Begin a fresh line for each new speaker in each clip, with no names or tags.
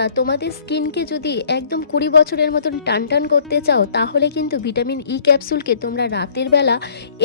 বন্ধুরা, তোমাদের স্কিনকে যদি একদম কুড়ি বছরের মতন টান টান করতে চাও, তাহলে কিন্তু ভিটামিন ই ক্যাপসুলকে তোমরা রাতের বেলা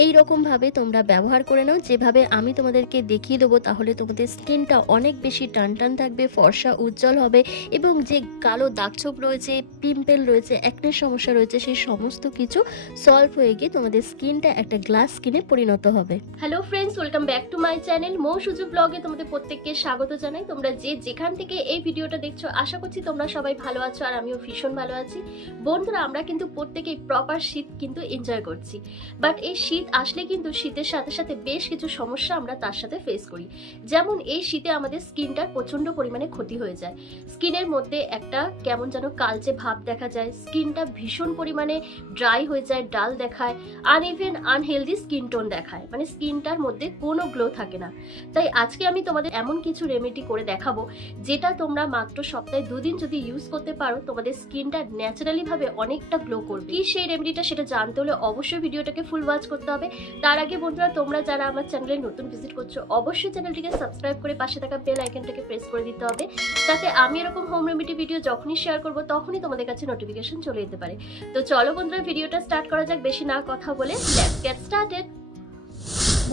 এই রকমভাবে তোমরা ব্যবহার করে নাও। যেভাবে আমি তোমাদেরকে দেখিয়ে দেবো, তাহলে তোমাদের স্কিনটা অনেক বেশি টান টান থাকবে, ফর্সা উজ্জ্বল হবে এবং যে কালো দাগছোপ রয়েছে, পিম্পেল রয়েছে একনের সমস্যা রয়েছে, সেই সমস্ত কিছু সলভ হয়ে গিয়ে তোমাদের স্কিনটা একটা গ্লাস স্কিনে পরিণত হবে। Hello friends welcome back to my channel Mou Suju ব্লগে তোমাদের প্রত্যেককে স্বাগত জানাই। তোমরা যে যেখান থেকে এই ভিডিওটা দেখছ আশা করছি তোমরা সবাই ভালো আছো আর আমিও ভীষণ ভালো আছি। বন্ধুরা, আমরা কিন্তু প্রত্যেকেই প্রপার শীত কিন্তু এনজয় করছি। বাট এই শীত আসলে কিন্তু শীতের সাথে সাথে বেশ কিছু সমস্যা আমরা তার সাথে ফেস করি। যেমন এই শীতে আমাদের স্কিনটার প্রচণ্ড পরিমাণে ক্ষতি হয়ে যায়। স্কিনের মধ্যে একটা কেমন যেন কালচে ভাব দেখা যায়। স্কিনটা ভীষণ পরিমাণে ড্রাই হয়ে যায় ডাল দেখায় আনইভেন আনহেলদি স্কিন টোন দেখায়। মানে স্কিনটার মধ্যে কোনো গ্লো থাকে না। তাই আজকে আমি তোমাদের এমন কিছু রেমেডি করে দেখাবো, যেটা তোমরা মাত্র সপ্তাহে দুদিন যদি ইউজ করতে পারো, তোমাদের স্কিনটা ন্যাচারালি ভাবে অনেকটা গ্লো করবে। কি সেই রেমেডিটা সেটা জানতে হলে অবশ্যই ভিডিওটাকে ফুল ওয়াচ করতে হবে। তার আগে বন্ধুরা, তোমরা যারা আমার চ্যানেলে নতুন ভিজিট করছ, অবশ্যই চ্যানেলটিকে সাবস্ক্রাইব করে পাশে থাকা বেল আইকনটাকে প্রেস করে দিতে হবে। যাতে আমি এরকম হোম রেমেডি ভিডিও যখনই শেয়ার করব, তখনই তোমাদের কাছে নোটিফিকেশন চলে যেতে পারে। তো চলো বন্ধুরা, ভিডিওটা স্টার্ট করা যাক। বেশি না কথা বলে লেটস গেট স্টার্টেড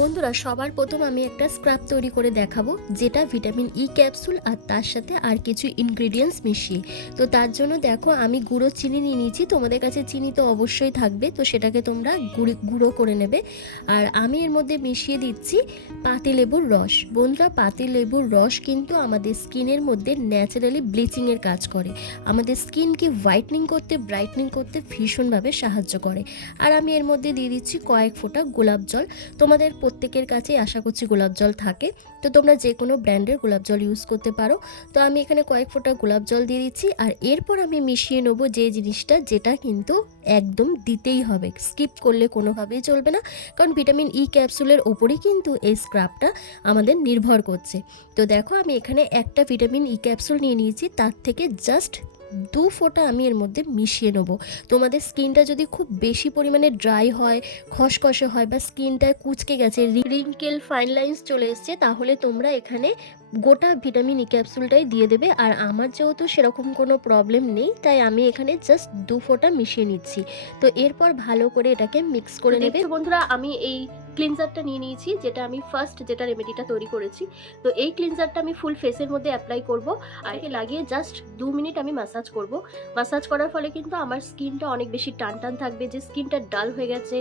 বন্ধুরা, সবার প্রথম আমি একটা স্ক্রাব তৈরি করে দেখাবো, যেটা ভিটামিন ই ক্যাপসুল আর তার সাথে আর কিছু ইনগ্রিডিয়েন্টস মিশিয়ে। তো তার জন্য দেখো, আমি গুঁড়ো চিনি নিয়ে নিয়েছি, তোমাদের কাছে চিনি তো অবশ্যই থাকবে, তো সেটাকে তোমরা গুঁড়ি, গুঁড়ো করে নেবে। আর আমি এর মধ্যে মিশিয়ে দিচ্ছি পাতিলেবুর রস। বন্ধুরা, পাতিলেবুর রস কিন্তু আমাদের স্কিনের মধ্যে ন্যাচারালি ব্লিচিংয়ের কাজ করে। আমাদের স্কিনকে হোয়াইটনিং করতে ব্রাইটনিং করতে ভীষণভাবে সাহায্য করে। আর আমি এর মধ্যে দিয়ে দিচ্ছি কয়েক ফোঁটা গোলাপ জল। তোমাদের প্রত্যেকের কাছেই আশা করছি গোলাপ জল থাকে। তো তোমরা যে কোনো ব্র্যান্ডের গোলাপ জল ইউজ করতে পারো। তো আমি এখানে কয়েক ফোঁটা গোলাপ জল দিয়ে দিচ্ছি আর এরপর আমি মিশিয়ে নেব যে জিনিসটা যেটা কিন্তু একদম দিতেই হবে। স্কিপ করলে কোনোভাবেই চলবে না। কারণ ভিটামিন ই ক্যাপসুলের ওপরেই কিন্তু এই স্ক্রাবটা আমাদের নির্ভর করছে। তো দেখো আমি এখানে একটা ভিটামিন ই ক্যাপসুল নিয়ে নিয়েছি, তার থেকে জাস্ট দু ফোঁটা আমি এর মধ্যে মিশিয়ে নেব। তোমাদের স্কিনটা যদি খুব বেশি পরিমাণে ড্রাই হয় খসখসে হয় বা স্কিনটা কুচকে গেছে রিঙ্কেল ফাইন লাইন্স চলে এসছে তাহলে তোমরা এখানে গোটা ভিটামিন ই ক্যাপসুলটাই দিয়ে দেবে। আর আমার যেহেতু সেরকম কোনো প্রবলেম নেই তাই আমি এখানে জাস্ট দু ফোঁটা মিশিয়ে নিচ্ছি। তো এরপর ভালো করে এটাকে মিক্স করে নেবে। বন্ধুরা আমি এই ক্লিনজারটা নিয়ে নিয়েছি, যেটা আমি ফার্স্ট যেটা রেমেডিটা তৈরি করেছি। তো এই ক্লিনজারটা আমি ফুল ফেসের মধ্যে অ্যাপ্লাই করব। আর লাগিয়ে জাস্ট দু মিনিট আমি ম্যাসাজ করব। ম্যাসাজ করার ফলে কিন্তু আমার স্কিনটা অনেক বেশি টান টান থাকবে, যে স্কিনটা ডাল হয়ে গেছে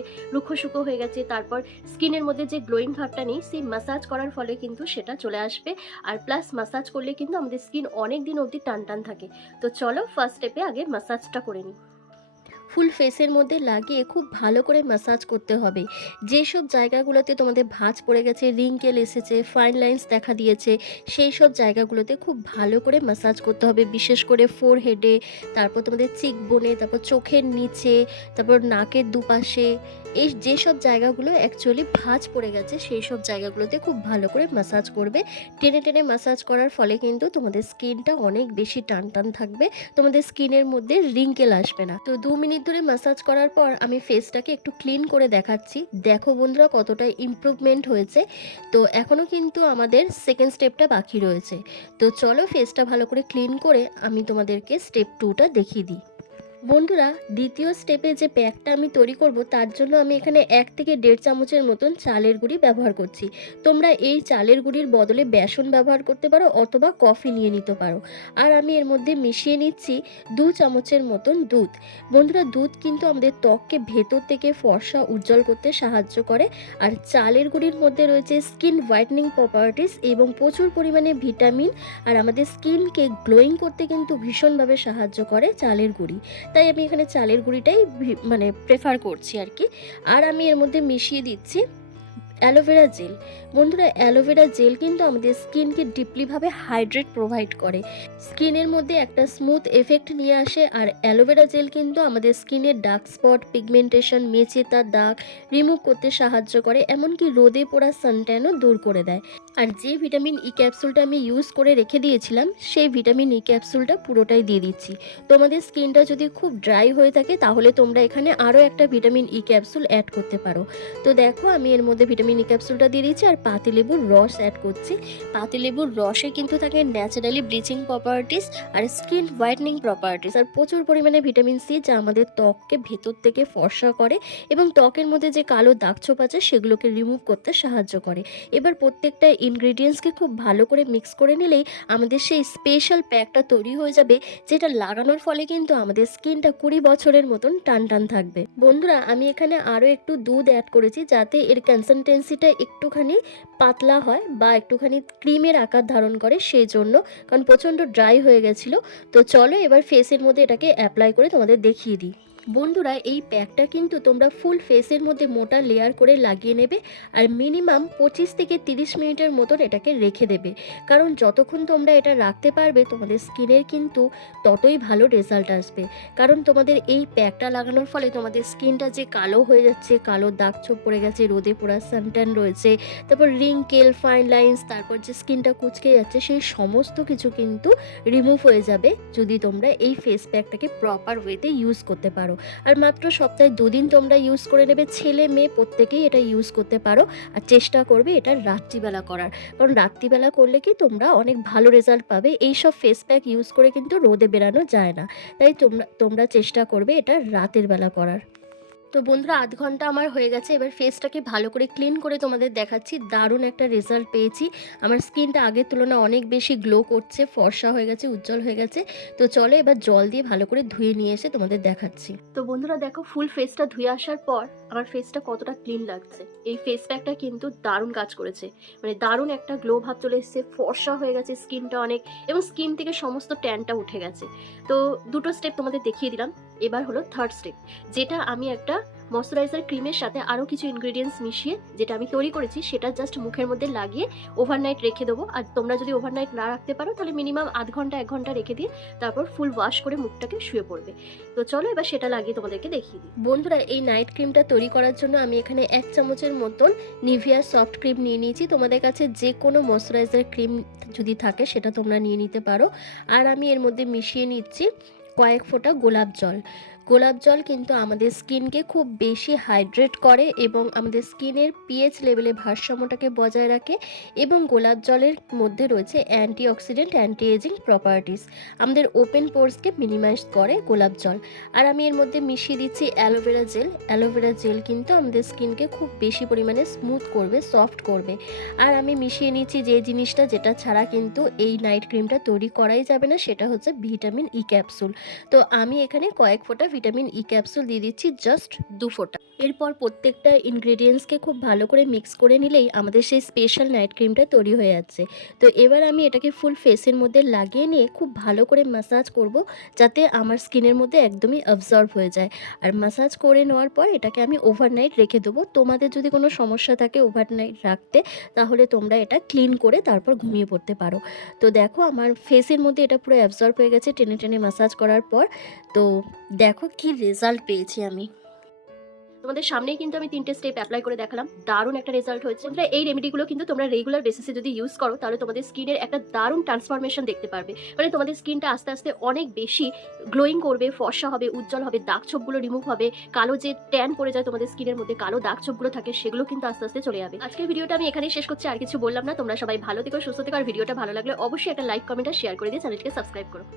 শুকো হয়ে গেছে, তারপর স্কিনের মধ্যে যে গ্লোয়িং ভাবটা নেই, সেই ম্যাসাজ করার ফলে কিন্তু সেটা চলে আসবে। আর প্লাস ম্যাসাজ করলে কিন্তু আমাদের স্কিন অনেক দিন অবধি টান টান থাকে। তো চলো ফার্স্ট স্টেপে আগে ম্যাসাজটা করে নিই। ফুল ফেসের মধ্যে লাগিয়ে খুব ভালো করে ম্যাসাজ করতে হবে। যেসব জায়গাগুলোতে তোমাদের ভাঁজ পড়ে গেছে রিঙ্কেল এসেছে ফাইন লাইন্স দেখা দিয়েছে সেই সব জায়গাগুলোতে খুব ভালো করে ম্যাসাজ করতে হবে। বিশেষ করে ফোর হেডে তারপর তোমাদের চিক বোনে তারপর চোখের নিচে, তারপর নাকের দুপাশে এই যেসব জায়গাগুলো অ্যাকচুয়ালি ভাঁজ পড়ে গেছে সেই সব জায়গাগুলোতে খুব ভালো করে ম্যাসাজ করবে। টেনে টেনে ম্যাসাজ করার ফলে কিন্তু তোমাদের স্কিনটা অনেক বেশি টান টান থাকবে। তোমাদের স্কিনের মধ্যে রিঙ্কেল আসবে না। তো দু মিনিট ধরে ম্যাসাজ করার পর আমি ফেসটাকে একটু ক্লিন করে দেখাচ্ছি। দেখো বন্ধুরা কতটা ইমপ্রুভমেন্ট হয়েছে। তো এখনও কিন্তু আমাদের সেকেন্ড স্টেপটা বাকি রয়েছে। তো চলো ফেসটা ভালো করে ক্লিন করে আমি তোমাদেরকে স্টেপ টুটা দেখিয়ে দিই। বন্ধুরা, দ্বিতীয় স্টেপে যে প্যাকটা আমি তৈরি করব, তার জন্য আমি এখানে এক থেকে দেড় চামচের মতন চালের গুঁড়ি ব্যবহার করছি। তোমরা এই চালের গুঁড়ির বদলে বেসন ব্যবহার করতে পারো অথবা কফি নিয়ে নিতে পারো। আর আমি এর মধ্যে মিশিয়ে নিচ্ছি দু চামচের মতন দুধ। বন্ধুরা, দুধ কিন্তু আমাদের ত্বককে ভেতর থেকে ফর্সা উজ্জ্বল করতে সাহায্য করে। আর চালের গুঁড়ির মধ্যে রয়েছে স্কিন হোয়াইটনিং প্রপার্টিস এবং প্রচুর পরিমাণে ভিটামিন আর আমাদের স্কিনকে গ্লোয়িং করতে কিন্তু ভীষণভাবে সাহায্য করে চালের গুঁড়ি। তাই আমি এখানে চালের গুঁড়িটাই মানে প্রেফার করছি আর কি। আর আমি এর মধ্যে মিশিয়ে দিচ্ছি। Aloe vera gel. বন্ধুরা, অ্যালোভেরা জেল কিন্তু আমাদের স্কিনকে ডিপলিভাবে হাইড্রেট প্রোভাইড করে। স্কিনের মধ্যে একটা স্মুথ এফেক্ট নিয়ে আসে আর অ্যালোভেরা জেল কিন্তু আমাদের স্কিনের ডার্ক স্পট, পিগমেন্টেশন, মেচেতা, দাগ রিমুভ করতে সাহায্য করে, এমনকি রোদে পোড়া সানট্যানও দূর করে দেয়। আর যে ভিটামিন ই ক্যাপসুলটা আমি ইউজ করে রেখে দিয়েছিলাম, সেই ভিটামিন ই ক্যাপসুলটা পুরোটাই দিয়ে দিচ্ছি। তোমাদের স্কিনটা যদি খুব ড্রাই হয়ে থাকে, তাহলে তোমরা এখানে আরও একটা ভিটামিন ই ক্যাপসুল অ্যাড করতে পারো। তো দেখো, আমি এর মধ্যে ভিটামিন ই ক্যাপসুলটা দিয়ে দিচ্ছি আর পাতিলেবুর রস অ্যাড করছি। পাতিলেবুর রসে কিন্তু থাকে ন্যাচারালি ব্লিচিং প্রপার্টিস আর স্কিন হোয়াইটনিং প্রপার্টিস আর প্রচুর পরিমাণে ভিটামিন সি যা আমাদের ত্বককে ভেতর থেকে ফর্সা করে এবং ত্বকের মধ্যে যে কালো দাগছোপ আছে সেগুলোকে রিমুভ করতে সাহায্য করে। এবার প্রত্যেকটা ইনগ্রিডিয়েন্টসকে খুব ভালো করে মিক্স করে নিলেই আমাদের সেই স্পেশাল প্যাকটা তৈরি হয়ে যাবে যেটা লাগানোর ফলে কিন্তু আমাদের স্কিনটা কুড়ি বছরের মতন টান টান থাকবে। বন্ধুরা, আমি এখানে আরও একটু দুধ অ্যাড করেছি যাতে এর কনসিস্টেন্সিটা একটুখানি পাতলা হয় বা একটুখানি ক্রিমের আকার ধারণ করে সেই জন্য কারণ প্রচণ্ড ড্রাই হয়ে গেছিল। তো চলো এবার ফেসের মধ্যে এটাকে অ্যাপ্লাই করে তোমাদের দেখিয়ে দিই। বন্ধুরা, এই প্যাকটা কিন্তু তোমরা ফুল ফেসের মধ্যে মোটা লেয়ার করে লাগিয়ে নেবে আর মিনিমাম পঁচিশ থেকে তিরিশ মিনিটের মতন এটাকে রেখে দেবে। কারণ যতক্ষণ তোমরা এটা রাখতে পারবে, তোমাদের স্কিনের কিন্তু ততই ভালো রেজাল্ট আসবে। কারণ তোমাদের এই প্যাকটা লাগানোর ফলে তোমাদের স্কিনটা যে কালো হয়ে যাচ্ছে, কালো দাগ ছোপ পড়ে গেছে, রোদে পোড়া সানট্যান রয়েছে, তারপর রিঙ্কেল ফাইন লাইন্স তারপর যে স্কিনটা কুচকে যাচ্ছে, সেই সমস্ত কিছু কিন্তু রিমুভ হয়ে যাবে যদি তোমরা এই ফেস প্যাকটাকে প্রপার ওয়েতে ইউজ করতে পারো। আর মাত্র সপ্তাহে দুদিন তোমরা ইউজ করে নেবে ছেলে মেয়ে, প্রত্যেকেই এটা ইউজ করতে পারো। আর চেষ্টা করবে এটা রাত্রিবেলা করার। কারণ রাত্রিবেলা করলে কি তোমরা অনেক ভালো রেজাল্ট পাবে। এই সব ফেস প্যাক ইউজ করে কিন্তু রোদে বেরানো যায় না। তাই তোমরা তোমরা চেষ্টা করবে এটা রাতের বেলা করার। তো বন্ধুরা, আধ ঘণ্টা আমার হয়ে গেছে। এবার ফেসটাকে ভালো করে ক্লিন করে তোমাদের দেখাচ্ছি। দারুণ একটা রেজাল্ট পেয়েছি। আমার স্কিনটা আগের তুলনায় অনেক বেশি গ্লো করছে, ফর্সা হয়ে গেছে, উজ্জ্বল হয়ে গেছে। তো চলো এবার জল দিয়ে ভালো করে ধুয়ে নিয়ে এসে তোমাদের দেখাচ্ছি। তো বন্ধুরা, দেখো ফুল ফেসটা ধুয়ে আসার পর আমার ফেসটা কতটা ক্লিন লাগছে। এই ফেস প্যাকটা কিন্তু দারুণ কাজ করেছে। মানে দারুণ একটা গ্লো ভাব চলে এসেছে, ফর্সা হয়ে গেছে স্কিনটা অনেক এবং স্কিন থেকে সমস্ত ট্যানটা উঠে গেছে। তো দুটো স্টেপ তোমাদের দেখিয়ে দিলাম। এবার হলো থার্ড স্টেপ যেটা আমি একটা ময়শ্চারাইজার ক্রিমের সাথে আরও কিছু ইনগ্রিডিয়েন্টস মিশিয়ে যেটা আমি তৈরি করেছি, সেটা জাস্ট মুখের মধ্যে লাগিয়ে ওভারনাইট রেখে দেবো। আর তোমরা যদি ওভারনাইট না রাখতে পারো, তাহলে মিনিমাম আধ ঘণ্টা, এক ঘণ্টা রেখে দিয়ে তারপর ফুল ওয়াশ করে মুখটাকে শুয়ে পড়বে। তো চলো এবার সেটা লাগিয়ে তোমাদেরকে দেখিয়ে দিই। বন্ধুরা, এই নাইট ক্রিমটা তৈরি করার জন্য আমি এখানে এক চামচের মতন নিভিয়া সফট ক্রিম নিয়ে নিয়েছি। তোমাদের কাছে যে কোনো ময়শ্চারাইজার ক্রিম যদি থাকে, সেটা তোমরা নিয়ে নিতে পারো। আর আমি এর মধ্যে মিশিয়ে নিচ্ছি কয়েক ফোঁটা গোলাপ জল। গোলাপ জল কিন্তু আমাদের স্কিনকে খুব বেশি হাইড্রেট করে এবং আমাদের স্কিনের পিএইচ লেভেলের ভারসাম্যটাকে বজায় রাখে এবং গোলাপ জলের মধ্যে রয়েছে anti oxidant anti ageing properties আমাদের ওপেন পোর্সকে মিনিমাইজ করে গোলাপ জল। আর আমি এর মধ্যে মিশিয়ে দিচ্ছি অ্যালোভেরা জেল অ্যালোভেরা জেল কিন্তু আমাদের স্কিনকে খুব বেশি পরিমাণে স্মুথ করবে সফট করবে। আর আমি মিশিয়ে নিচ্ছি যে জিনিসটা যেটা ছাড়া কিন্তু এই নাইট ক্রিমটা তৈরি করাই যাবে না, সেটা হচ্ছে ভিটামিন ই ক্যাপসুল তো আমি এখানে কয়েক ফোঁটা ভিটামিন ই ক্যাপসুল দিয়ে দিচ্ছি জাস্ট দু ফোঁটা। এরপর প্রত্যেকটা ইনগ্রেডিয়েন্টসকে খুব ভালো করে মিক্স করে নিলেই আমাদের সেই স্পেশাল নাইট ক্রিমটা তৈরি হয়ে যাচ্ছে। তো এবার আমি এটাকে ফুল ফেসের মধ্যে লাগিয়ে নিয়ে খুব ভালো করে ম্যাসাজ করব যাতে আমার স্কিনের মধ্যে একদমই অবজর্ভ হয়ে যায়। আর ম্যাসাজ করে নেওয়ার পর এটাকে আমি ওভারনাইট রেখে দেবো। তোমাদের যদি কোনো সমস্যা থাকে ওভারনাইট রাখতে, তাহলে তোমরা এটা ক্লিন করে তারপর ঘুমিয়ে পড়তে পারো। তো দেখো আমার ফেসের মধ্যে এটা পুরো অ্যাবজর্ব হয়ে গেছে টেনে টেনে ম্যাসাজ করার পর। তো দেখো কি রেজাল্ট পেয়েছি আমি। তোমাদের সামনেই কিন্তু আমি তিনটে স্টেপ অ্যাপ্লাই করে দেখালাম। দারুণ একটা রেজাল্ট হয়েছে। তোমরা এই রেমেডিগুলো কিন্তু তোমরা রেগুলার বেসিসে যদি ইউজ করো, তাহলে তোমাদের স্কিনের একটা দারুণ ট্রান্সফরমেশন দেখতে পারবে। মানে তোমাদের স্কিনটা আস্তে আস্তে অনেক বেশি গ্লোয়িং করবে, ফর্সা হবে, উজ্জ্বল হবে, দাগ ছোপগুলো রিমুভ হবে, কালো যে ট্যান পড়ে যায় তোমাদের স্কিনের মধ্যে, কালো দাগ ছোপগুলো থাকে, সেগুলো কিন্তু আস্তে আস্তে চলে যাবে। আজকের ভিডিওটা আমি এখানেই শেষ করছি, আর কিছু বললাম না। তোমরা সবাই ভালো থেকো, সুস্থ থেকো, আর ভিডিওটা ভালো লাগলে অবশ্যই একটা লাইক কমেন্ট আর শেয়ার করে দিয়ে চ্যানেলকে সাবস্ক্রাইব করো।